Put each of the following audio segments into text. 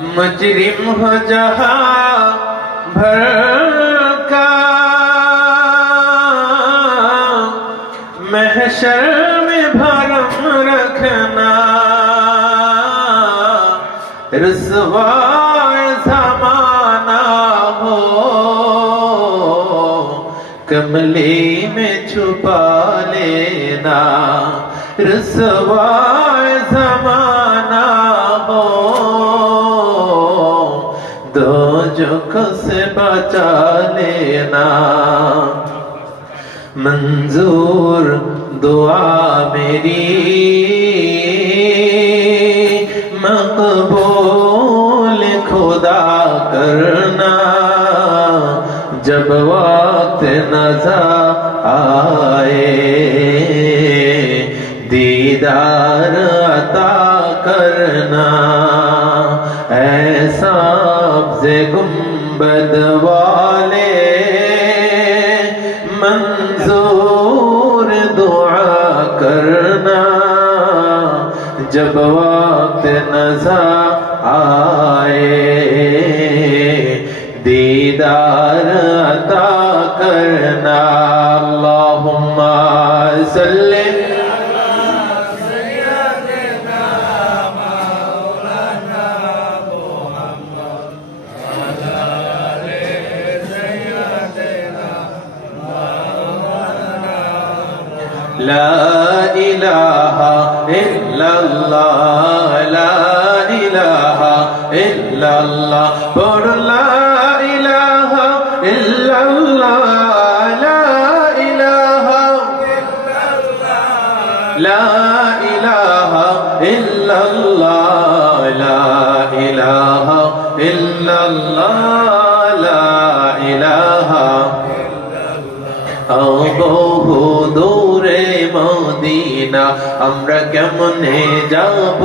मुजरिम हो जहां भर का, महशर में भरम रखना, रुसवाए ज़माना हो कमली में छुपा लेना, रुसवाए ज़माना हो दोज़ख से बचा लेना। मंजूर दुआ मेरी मकबूल खुदा करना, जब वक्त नज़र आए दीदार अता करना। ऐसा से गुंबद वाले मंजूर दुआ करना, जब वक्त नज़र आए दीदार अता करना। अल्लाहुम्मा सल्ली ला इलाहा इल्लल्लाह, ला इलाहा इल्लल्लाह, बोल ला इलाहा इल्लल्लाह, ला इलाहा इल्लल्लाह, ला इलाहा इल्लल्लाह, ला इलाहा इल्लल्लाह, ला इलाहा বহু দূরে মদিনা আমরা কেমনে যাব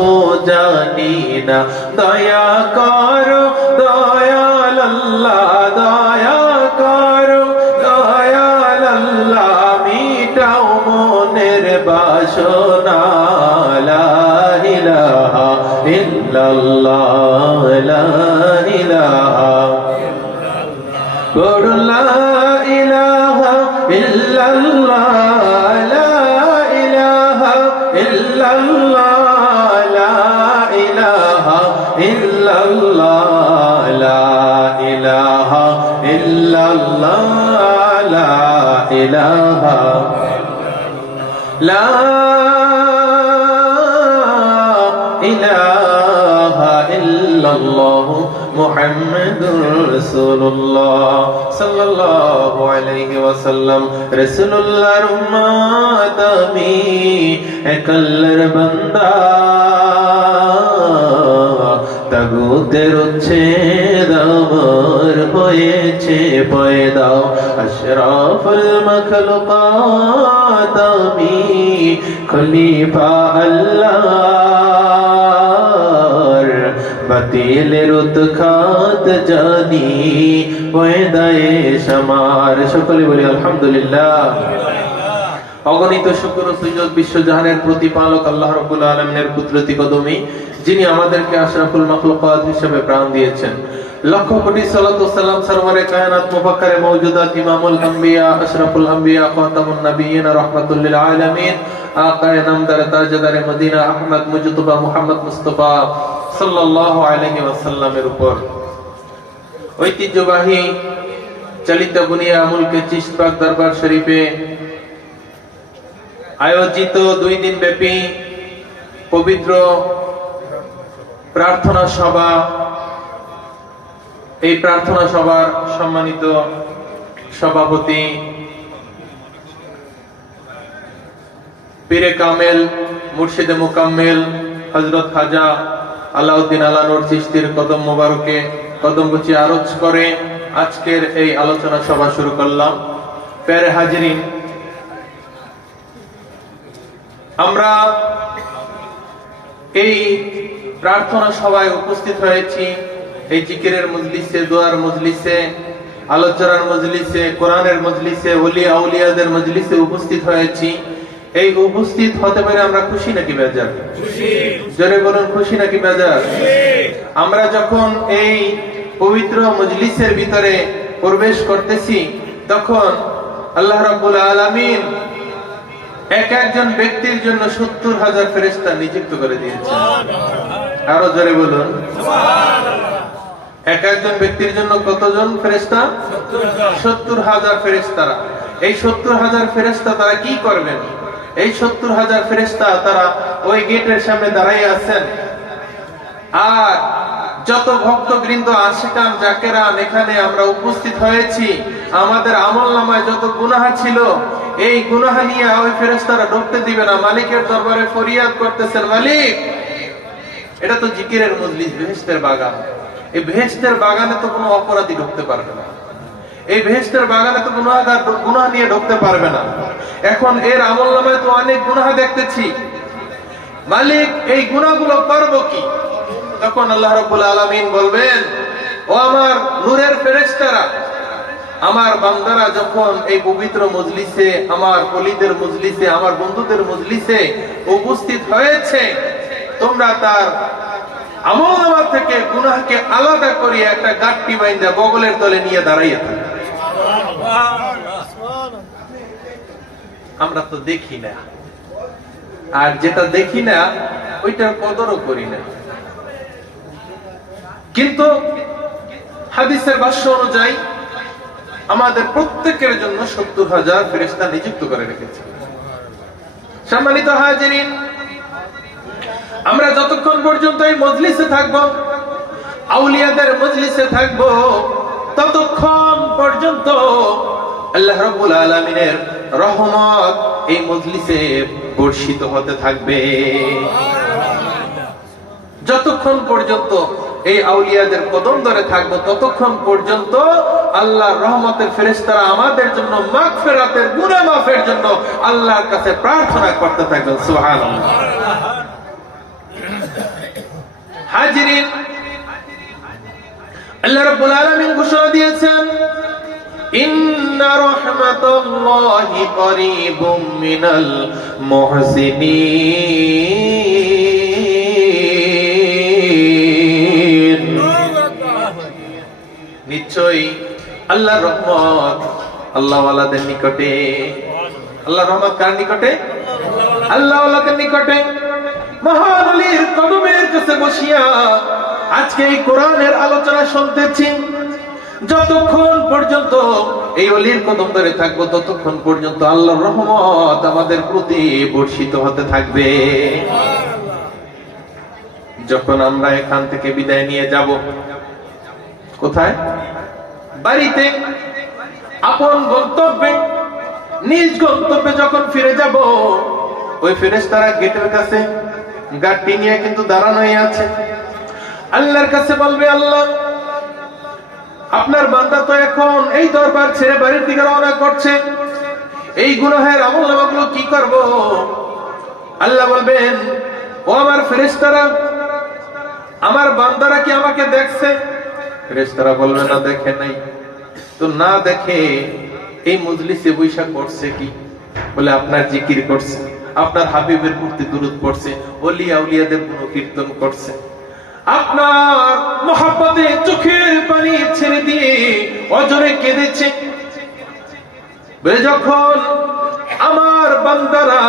জানি না। দয়া করো দয়াল আল্লাহ, দয়া করো দয়াল আল্লাহ, মিটাও মনের বাসনা। লা ইলাহা ইল্লাল্লাহ, লা ইলাহা ইল্লাল্লাহ, লা ইলাহা ইল্লাল্লাহ, লা ইলাহা ইল্লাল্লাহ, লা ইলাহা ইল্লাল্লাহ, লা ইলাহা ইল্লাল্লাহ, লা ইলাহা লা ইলাহা ইল্লাল্লাহ মুহাম্মাদুর রাসূলুল্লাহ সাল্লাল্লাহু আলাইহি ওয়াসাল্লাম। রাসূলুল্লাহর উম্মত আমি, এক আল্লাহর বান্দা, তাগুতের উচ্ছেদ আমার হয়েছে পয়দা। আশরাফুল মাখলুকাত আমি, খলিফা আল্লাহর, বাতিলের উৎখাত জানি পয়দায়ে শামার। সকলে বলি আলহামদুলিল্লাহ। অগণিত শুকর ও সুজুদ বিশ্বজাহানের প্রতিপালক আল্লাহ রাব্বুল আলামিনের কুদরতি কদমে যিনি আমাদেরকে আশরাফুল মাখলুকাত হিসেবে প্রাণ দিয়েছেন। লক্ষ কোটি সালাত ও সালাম সরওয়ারে কায়নাত মুফাক্কারে মাওজুদাত ইমামুল আম্বিয়া আশরাফুল আম্বিয়া খাতামুন নবিয়্যিন রাহমাতুল লিল আলামিন আকায়ে নামদার তাজদারে মদিনা আহমদ মুজতবা মুহাম্মদ মুস্তাফা সাল্লাল্লাহু আলাইহি ওয়াসাল্লামের উপর ঐতিহ্যবাহী চালিত বুনিয়া মুলকে চিশত দরবার শরীফে আয়োজিত 2 দিন ব্যাপী পবিত্র প্রার্থনা সভা। এই প্রার্থনা সভার সম্মানিত সভাপতি পীরে কামেল মুর্শিদে মুকাম্মেল হযরত খাজা আলাউদ্দিন আলানুর চিশতির কদম মোবারকে কদম গুছি আরজ করে আজকের এই আলোচনা সভা শুরু করলাম। প্যারে হাজিরিন, আমরা এই প্রার্থনা সভায় উপস্থিত হয়েছি। এই জিকিরের মজলিসে, দোয়ার মজলিসে, আলোচনার মজলিসে, কোরআনের মজলিসে, ওলিয়া আউলিয়াদের মজলিসে উপস্থিত হয়েছি। এই উপস্থিত হতে পারে আমরা খুশি নাকি বেজার? খুশি। জোরে বলুন, খুশি নাকি বেজার? খুশি। আমরা যখন এই পবিত্র মজলিসের ভিতরে প্রবেশ করতেছি, তখন আল্লাহ রাব্বুল আলামিন এক একজন ব্যক্তির জন্য 70,000 ফেরেশতা নিযুক্ত করে দিয়েছেন। আরো জোরে বলুন সুবহানাল্লাহ। এক একজন ব্যক্তির জন্য কতজন ফেরেশতা? 70,000 ফেরেশতারা। এই 70,000 ফেরেশতা তারা কি করবেন? এই 70,000 ফেরেশতা তারা ওই গেটের সামনে দাঁড়িয়ে আছেন। আর যত ভক্তবৃন্দ আশিকান জাকেরান এখানে আমরা উপস্থিত হয়েছি, আমাদের আমলনামায় যত গুনাহ ছিল, এই গুনাহ নিয়ে ওই ফেরেশতারা ঢুকতে দিবে না। মালিকের দরবারে ফরিয়াদ করতেছেন, মালিক এটা তো জিকিরের মজলিস, বেহেশতের বাগান। এই বেহেশতের বাগানে তো কোনো অপরাধী ঢুকতে পারবে না। এই বেহেশতের বাগানে তো গুনাহগার গুনাহ নিয়ে ঢুকতে পারবে না। এখন এর আমলনামায় তো অনেক গুনাহ দেখতেছি, মালিক এই গুনাহগুলো করব কি? তখন আল্লাহ রাব্বুল আলামিন বলবেন, ও আমার নূরের ফেরেশতারা, আমার বান্দারা যখন এই পবিত্র মজলিসে, আমার ওলিদের মজলিসে, আমার বন্ধুদের মজলিসে উপস্থিত হয়েছে, তোমরা তার আমলনামা থেকে গুনাহকে আলাদা করিয়ে একটা গাঁটটি বাইন্ধা বগলের তলে নিয়ে দাঁড়াইয়ে থাকো। আমরা তো দেখি না, আর যেটা দেখি না ওইটার কদরও করি না। কিন্তু হাদিসের ভাষ্য অনুযায়ী আমাদের প্রত্যেকের জন্য 70,000 ফেরেশতা নিযুক্ত করে রেখেছে। সম্মানিত হাজিরিন, আমরা যতক্ষণ পর্যন্ত এই মজলিসে থাকবো, আউলিয়াদের মজলিসে থাকবো, ততক্ষণ পর্যন্ত আল্লাহ রাব্বুল আলামিনের রহমত এই মজলিসে বর্ষিত হতে থাকবে। যতক্ষণ পর্যন্ত এই আউলিয়াদের কদম ধরে থাকবো, ততক্ষণ পর্যন্ত আল্লাহর রহমতের ফেরেশতারা আমাদের জন্য মাগফিরাতের, গুনাহ মাফের জন্য আল্লাহর কাছে প্রার্থনা করতে থাকবেন। সুবহানাল্লাহ। হাজিরিন, আল্লাহ রাব্বুল আলামিন ঘোষণা দিয়েছেন, ইন্না রাহমাতাল্লাহি করিবুম মিনাল মুহসিনিন। নিশ্চয়ই আল্লাহর রহমত আল্লাহওয়ালাদের নিকটে। আল্লাহর রহমত কার নিকটে? আল্লাহওয়ালাদের নিকটে। মহান আলীর কদমের কাছে বসিয়া আজকে এই কোরআনের আলোচনা শুনতেছি। যতক্ষণ পর্যন্ত এই অলির কদম ধরে থাকবো, ততক্ষণ পর্যন্ত আল্লাহর রহমত আমাদের প্রতি বর্ষিত হতে থাকবে। যখন আমরা এখান থেকে বিদায় নিয়ে যাব, কোথায়? বাড়িতে, আপন গন্তব্যে, নিজ গন্তব্যে যখন ফিরে যাব, ওই ফেরেশতারা গেটের কাছে গাড়ি নিয়ে কিন্তু দাঁড়ানোই আছে। আল্লাহর কাছে বলবে, আল্লাহ আপনার বান্দা তো এখন এই দরবার ছেড়ে বাড়ির দিকে রওনা করছে, এই গুনাহের আমলনামাগুলো কি করব? আল্লাহ বলবেন, ও আমার ফেরেশতারা, আমার বান্দারা কি আমাকে দেখছে? ফেরেশতারা বলবে, না দেখে নাই। তো না দেখে এই মজলিসে বৈশা করছে কি? বলে আপনার জিকির করছে, আপনার হাবিবের প্রতি দুরূদ পড়ছে, ওলি আউলিয়াদের গুণকীর্তন করছে, আপনার মহব্বতে চোখের পানি ছেড়ে দিয়ে অজরে কেঁদেছে। যখন আমার বান্দারা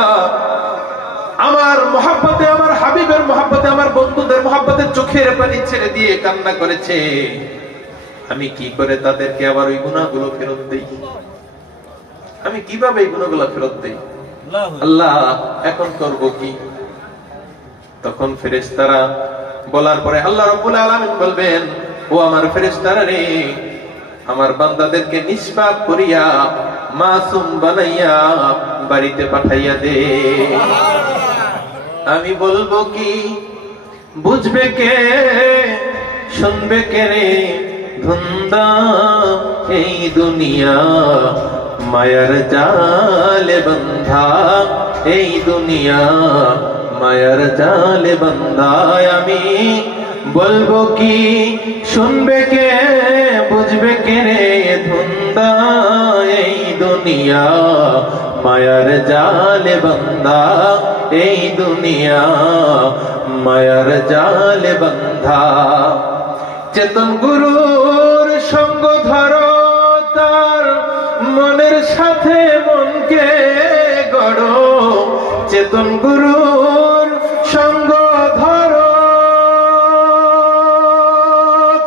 আমার মহব্বতে, আমার হাবিবের মহব্বতে, আমার বন্ধুদের মহব্বতে চোখের পানি ছেড়ে দিয়ে কান্না করেছে, আমি কি করে তাদেরকে আবার ওই গুনাহগুলো ফেরত দেই? আমি কিভাবে এই গুনাহগুলো ফেরত দেই? আল্লাহ এখন করব কি? তখন ফেরেশতারা বলার পরে আল্লাহ রাব্বুল আলামিন বলবেন, ও আমার ফেরেশতারা রে, আমার বান্দাদেরকে নিষ্পাপ করিয়া মাসুম বানাইয়া বাড়িতে পাঠাইয়া দে। আমি বলবো কি? বুঝবে কে, শুনবে কে রে? ধুন্দা এই দুনিয়া মায়ার জালে বন্ধা, এই দুনিয়া মায়ার জালে বন্ধায়। আমি বলবো কি? শুনবে কে, বুঝবে কে রে? ধুন্দা এই দুনিয়া মায়ার জালে বন্ধা, এই দুনিয়া মায়ার জালে বন্ধা। চেতন গুরুর সঙ্গ ধরো, তার মনের সাথে মনকে গড়ো। চেতন গুরুর সঙ্গ ধরো,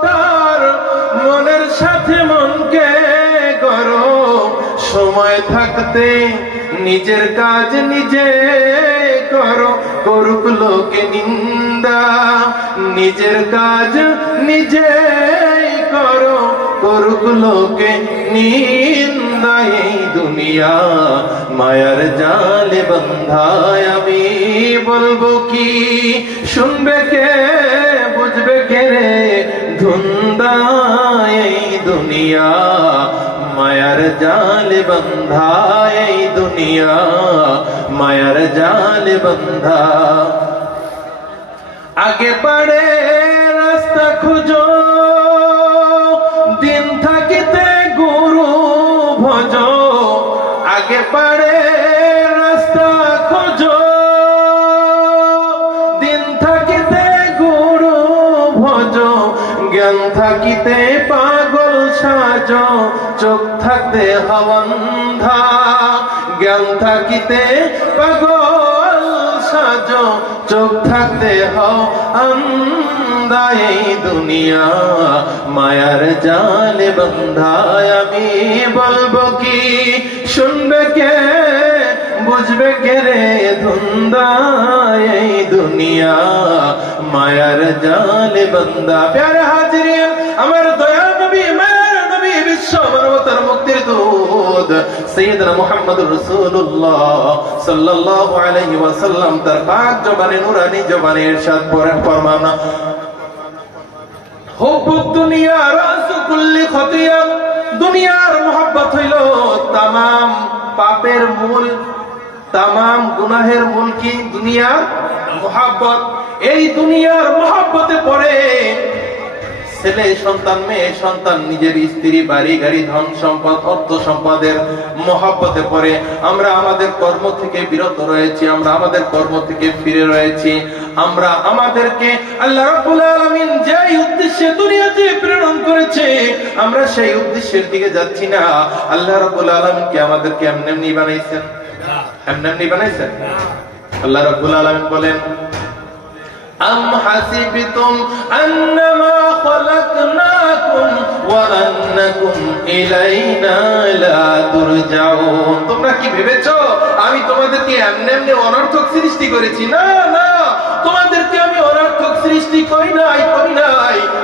তার মনের সাথে মনকে গড়ো। সময় থাকতে নিজের কাজ নিজে করো, করুক লোকে নিন্দা। নিজের কাজ নিজে করো, করুক লোকে নিন্দা। এই দুনিয়া মায়ার জালে বন্ধায়, আমি বলবো কি শুনবে কে, বুঝবে কে রে ধুন্দা। এই দুনিয়া মায়ার জালে বন্ধা, এই দুনিয়া মায়ার জালে বন্ধা। আগে পারে রাস্তা খুঁজো, দিন থাকিতে গুরু ভজ। আগে পারে রাস্তা খোঁজো, দিন থাকিতে গুরু ভজ। জ্ঞান থাকিতে পাগল সাজ, চোখ থাকতে হওয়ান্ধা। জ্ঞান থাকিতে পাগল সাজ, চোখ থাকতে হও আন্ধা। এই দুনিয়া মায়ার জালে বন্ধায়, আমি বলবো কি শুনবে কে, বুঝবে কে রে ধুন্দা। এই দুনিয়া মায়ার জালে বন্ধা। প্যারে হাজিরিন, আমার দয়া নবী, মায়ার নবী, বিশ্ব মানবতার মুক্তির দূত সাইয়েদনা মুহাম্মদুর রাসূলুল্লাহ সাল্লাল্লাহু আলাইহি ওয়াসাল্লাম তার পাক জবানে নুরানি জবানে ইরশাদ ফরমান, হুব্বুদ দুনিয়া রাসু কুল্লি খতিয়া। দুনিয়ার মোহাব্বত হইল তামাম পাপের মূল, তামাম গুনাহের মূল। কি? দুনিয়ার মোহাব্বত। এই দুনিয়ার মোহাব্বতে পড়ে ছেলে সন্তান, মেয়ে সন্তান, নিজের স্ত্রী, বাড়ি গাড়ি, ধন সম্পদ, অর্থ সম্পদের মহব্বতে পড়ে আমরা আমাদের কর্ম থেকে বিরত রয়েছি, আমরা আমাদের কর্ম থেকে ফিরে রয়েছি। আমরা আমাদেরকে আল্লাহ রাব্বুল আলামিন যেই উদ্দেশ্যে দুনিয়াতে প্রেরণ করেছে, আমরা সেই উদ্দেশ্যের দিকে যাচ্ছি না। আল্লাহ রাব্বুল আলামিন কি আমাদেরকে এমনি এমনি বানাইছেন? এমনি এমনি বানাইছেন? আল্লাহ রাব্বুল আলামিন বলেন, আম হাসিবতুম আন্নামা খলাকনাকুম ওয়া আন্নাকুম ইলাইনা লা তুরজাউন। তোমরা কি ভেবেছো আমি তোমাদেরকে এমনি এমনি অনর্থক সৃষ্টি করেছি? না না, তোমাদেরকে আমি অনর্থক সৃষ্টি করি নাই।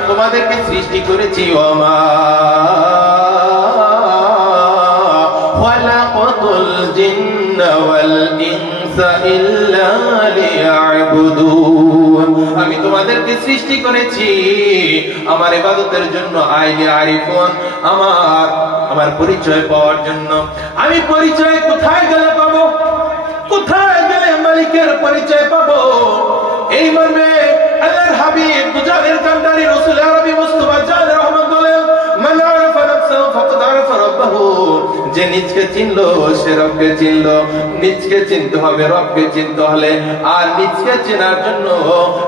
তোমাদেরকে সৃষ্টি করেছি ওমা খালাকাতুল জিন্না ওয়াল ইনসা ইল্লা লিয়াবুদুন। আমি তোমাদেরকে সৃষ্টি করেছি আমার ইবাদতের জন্য, আইলে আরিফুন, আমার পরিচয় পাওয়ার জন্য। আমি পরিচয় কোথায় গেলে পাবো? কোথায় গেলে মালিকের পরিচয় পাবো? এই মর্মে আল্লাহর হাবিব দুজানের কান্ডারি রাসূল আরবি মুস্তাফা জান রহমত বলেন, মান আরাফা নাফসাহু ফাকাদ আরাফা রাব্বাহু। যে নিজকে চিনলো সে রবকে চিনলো। নিজকে চিনতে হবে, রবকে চিনতে হলে, আর নিজকে চেনার জন্য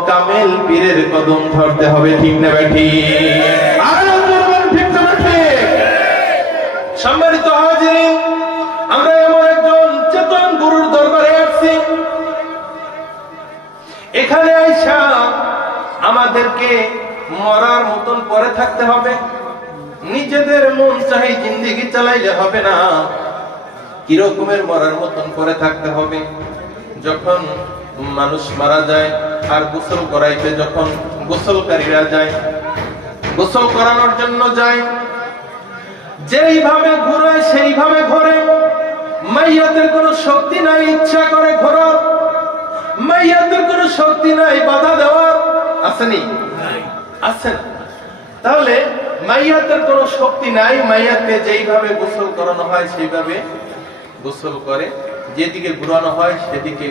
কামেল পীরের কদম ধরতে হবে। ঠিক না বেঠি? আর ঠিক না বেঠি? সম্মানিত হাজিরিন, আমরা এমন একজন চেতন গুরুর দরবারে আসছি। এখানে আইসা আমাদেরকে মরার মতন পরে থাকতে হবে। নিজেদের মন চাই জিন্দেগি চালাইলে হবে না। কিরকমের মরার মতন পরে থাকতে হবে? যখন মানুষ মারা যায় আর গোসল করাইতে যখন গোসলকারীরা যায়, গোসল করানোর জন্য যায়, যেইভাবে ঘুরায় সেইভাবে ঘোরে। মাইয়াতের কোনো শক্তি নাই ইচ্ছা করে ঘোরার, মাইয়াতের কোনো শক্তি নাই বাধা দেওয়ার। আসেনি? আছে। তাহলে মাইয়াতের কোনো শক্তি নাই, মাইয়াতকে যেইভাবে গোসল করানো হয় সেইভাবে গোসল করে, যেদিকে ঘুরানো হয় সেদিকে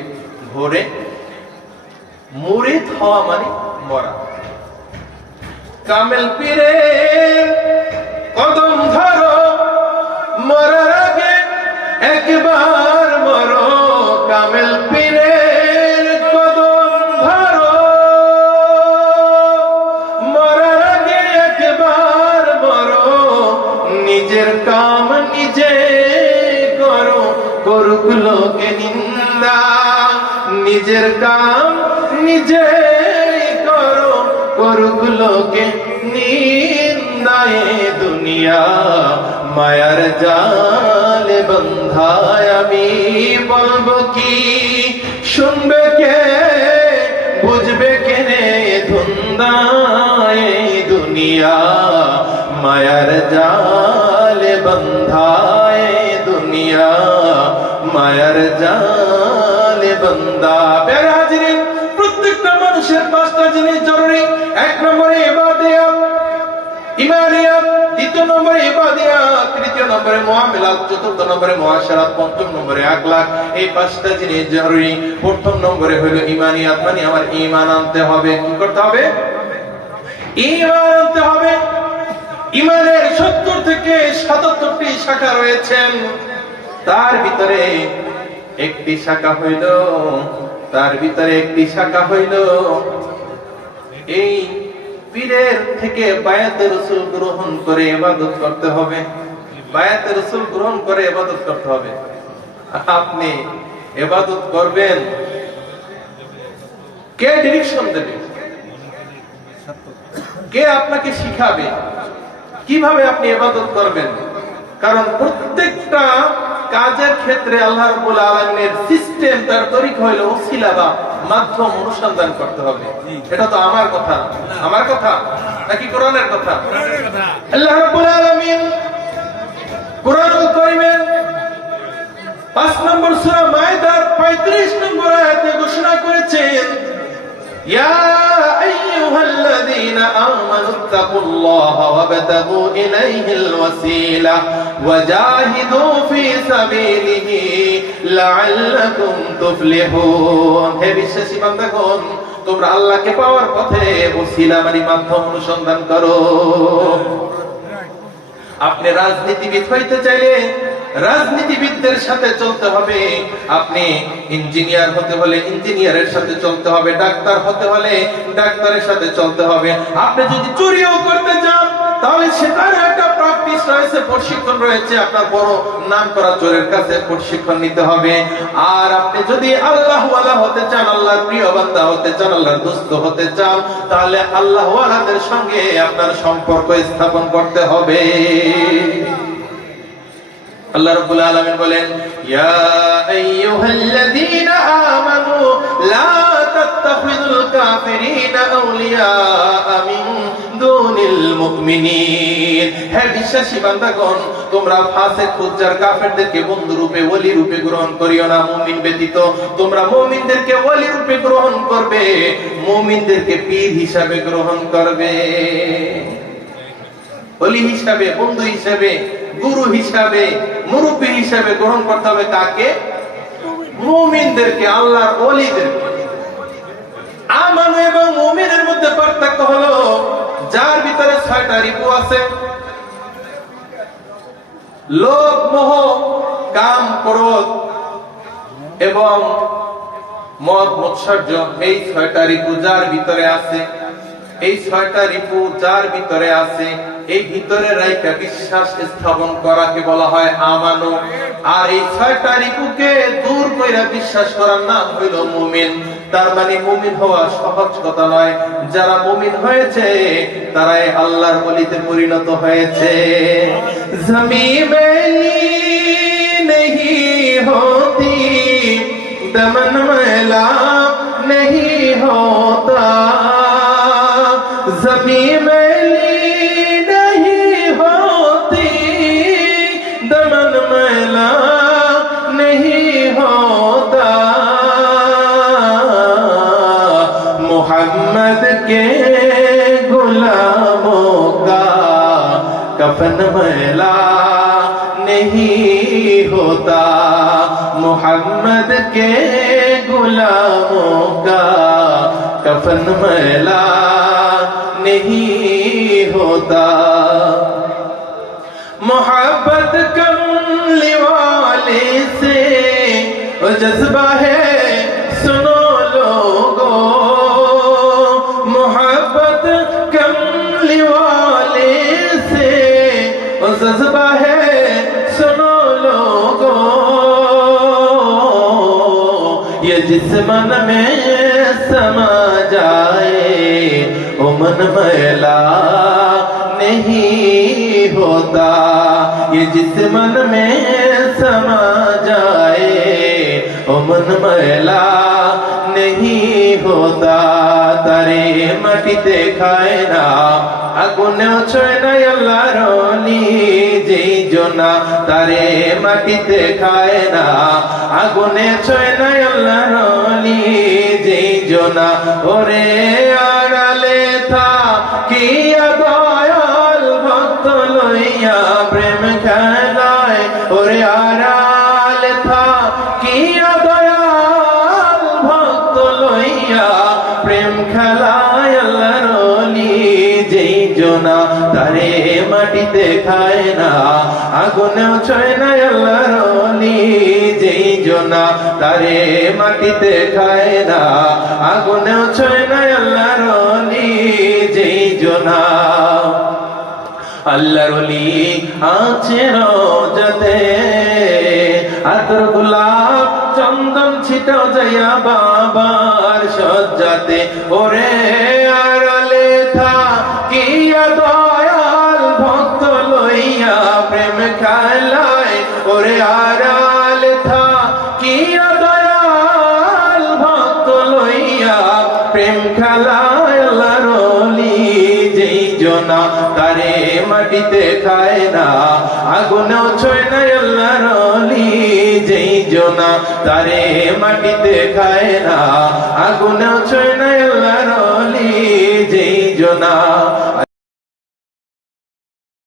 ঘোরে। মুরিদ হওয়া মানে মরা। কামেল পীরের কদম ধরো, মরার আগে একবার মরো। কামেল পীরের কদম ধরো, মরার আগে নিজের কাম নিজে করো, করুক লোকে নিন্দা। নিজের কাম নিজে করো, করুক লোকে নিন্দা। এ দুনিয়া মায়ার জালে বন্ধায়, আমি বলবো কি শুনবে কে, বুঝবে কে রে ধুন্দা। এই দুনিয়া মায়ার জালে বন্ধায়, দুনিয়া মায়ার জালে বন্ধা। প্যারা হাজিরিন, প্রত্যেকটা মানুষের 5টা জিনিস জরুরি। 1 নম্বরে ইবাদিয়াত, ইমানিয়াত, 2 নম্বরে ইবাদিয়াত, 3 নম্বরে মুআমালাত, 4 নম্বরে মুআশারাত, 5 নম্বরে আখলাক। এই 5টা জিনিস জরুরি। 1ম নম্বরে হলো ইমানিয়াত, মানে আমার ঈমান আনতে হবে। কি করতে হবে? ঈমান আনতে হবে। ঈমানের 70 থেকে 77টি শাখা রয়েছেন, তার ভিতরে একটি শাখা হইল, এই পীরের থেকে বায়াতে রাসূল গ্রহণ করে ইবাদত করতে হবে। বায়াতে রাসূল গ্রহণ করে ইবাদত করতে হবে। আপনি ইবাদত করবেন, কে ডিরেকশন দেবে? কে আপনাকে শিখাবে কিভাবে আপনি ইবাদত করবেন? কারণ প্রত্যেকটা কাজের ক্ষেত্রে আল্লাহ রাব্বুল আলামিনের সিস্টেম, তার তরিকা হলো ওসিলা বা মাধ্যম অনুসন্ধান করতে হবে। এটা তো আমার কথা নাকি কোরআনের কথা? আল্লাহ রাব্বুল আলামিন কোরআনুল কারীমের 5 নম্বর সূরা মায়দার 35 নম্বর আয়াতে ঘোষণা করেছেন, ইয়া আইয়ুহাল্লাযীনা আমানুত্তাকুল্লাহা ওয়াবতাগু ইলাইহিল ওয়াসিলা ওয়াজাহিদু ফী সাবিলিহি লাআল্লাকুম তুফলিহুন। হে বিশ্বাসী বান্দাগণ, তোমরা আল্লাহকে পাওয়ার পথে ওসিলা মানে মাধ্যম অনুসন্ধান করো। আপনি রাজনীতিবিদ হইতে চাইলে রাজনীতিবিদদের সাথে চলতে হবে। আপনি ইঞ্জিনিয়ার হতে হলে ইঞ্জিনিয়ারের সাথে চলতে হবে। ডাক্তার হতে হলে ডাক্তারের সাথে চলতে হবে। আপনি যদি চুরিও করতে চান, তাহলে সেটার একটা প্র্যাকটিস রয়েছে, প্রশিক্ষণ রয়েছে। আপনার বড় নাম করা চোরের কাছে প্রশিক্ষণ নিতে হবে। আর আপনি যদি আল্লাহওয়ালা হতে চান, আল্লাহর প্রিয় বান্দা হতে চান, আল্লাহর দোস্ত হতে চান, তাহলে আল্লাহওয়ালাদের সঙ্গে আপনার সম্পর্ক স্থাপন করতে হবে। আল্লাহ রাব্বুল আলামিন বলেন, ইয়া আইয়ুহাল্লাযীনা আমানু লা তাত্তাখিযুল কাফিরিনা আউলিয়া মিন দুনিল মুমিনিন। হে বিশ্বাসী বান্দাগণ, তোমরা ফাসিক ফুজ্জার কাফেরদেরকে বন্ধু রূপে, ওলি রূপে গ্রহণ করিও না। মুমিন ব্যতীত তোমরা মুমিনদেরকে ওলি রূপে গ্রহণ করবে, মুমিনদেরকে পীর হিসাবে গ্রহণ করবে। ওলি হিসাবে, বন্ধু হিসাবে, গুরু হিসাবে, মুরব্বী হিসাবে গ্রহণ করতে হবে কাকে? মুমিনদেরকে, আল্লাহর ওলিদেরকে। আমানু এবং মুমিনের মধ্যে পার্থক্য হলো, যার ভিতরে 6টা রিপু আছে, লোভ, মোহ, কাম, ক্রোধ এবং মদ মৎসর্য, এই 6টা রিপু যার ভিতরে আছে, এই 6টা রিপু যার ভিতরে আছে, এই ভিতরে রাইখা বিশ্বাস স্থাপন করাকে বলা হয় আমানু। আর এই 6টা রিপুকে দূর কইরা বিশ্বাস করার নাম হইল মুমিন। তার মানে মুমিন হওয়া সহজ কথা নয়। যারা মুমিন হয়েছে তারাই আল্লাহর ওলিতে পরিণত হয়েছে। জমি মেলি নেহি হোতি, দমন মেলা নেহি হোতা, জমি মেলি नहीं होती, दमन मैला नहीं होता। मोहम्मद के गुलामों का कफन मैला नहीं होता। मोहम्मद के गुलामों का कफन मैला नहीं होता। मोहब्बत कमली वाले से जज्बा है सुनो लोगों, मोहब्बत कमली वाले से जज्बा है सुनो लोगों, ये जिस मन में समा जाए वो मन मैला नहीं होता। ये जिस मन में समा जाए वो मन मैला नहीं होता। तारे माटिते खाए ना আগুনেও ছয় না আল্লাহর ওলি যেই জোনা, তারে মাটিতে খায় না আগুনে ছয় না আল্লাহর ওলি যেই জোনা। ওরে আড়ালে থাকিয়া দয়াল ভক্ত লইয়া প্রেম খেলায়, ওরে আড়ালে থাকিয়া দয়াল ভক্ত লইয়া প্রেম খেলায় আল্লাহর ওলি যেই জোনা, তারে মাটিতে খায় না আগুনেও ছয় না আল্লাহর ওলি যেই জোনা, তারে মাটিতে খায় না আগুনেও ছয় না আল্লাহর ওলি যেই জোনা। আল্লাহর ওলি আছে রওজাতে, আতর গোলাপ চন্দন ছিটাও যাইয়া বাবার সজ্জাতে। ওরে আড়ালে থাকিয়া দয়াল ভক্ত লইয়া প্রেম খেলায়, ওরে আড়ালে থাকিয়া দয়াল ভক্ত লইয়া প্রেম খেলায় আল্লাহর ওলি যেই জোনা, তারে মাটিতে খায় না আগুনেও ছয় না আল্লাহর ওলি যেই জোনা, তারে মাটিতে খায় না আগুনেও ছয় না আল্লাহর ওলি যেই জোনা।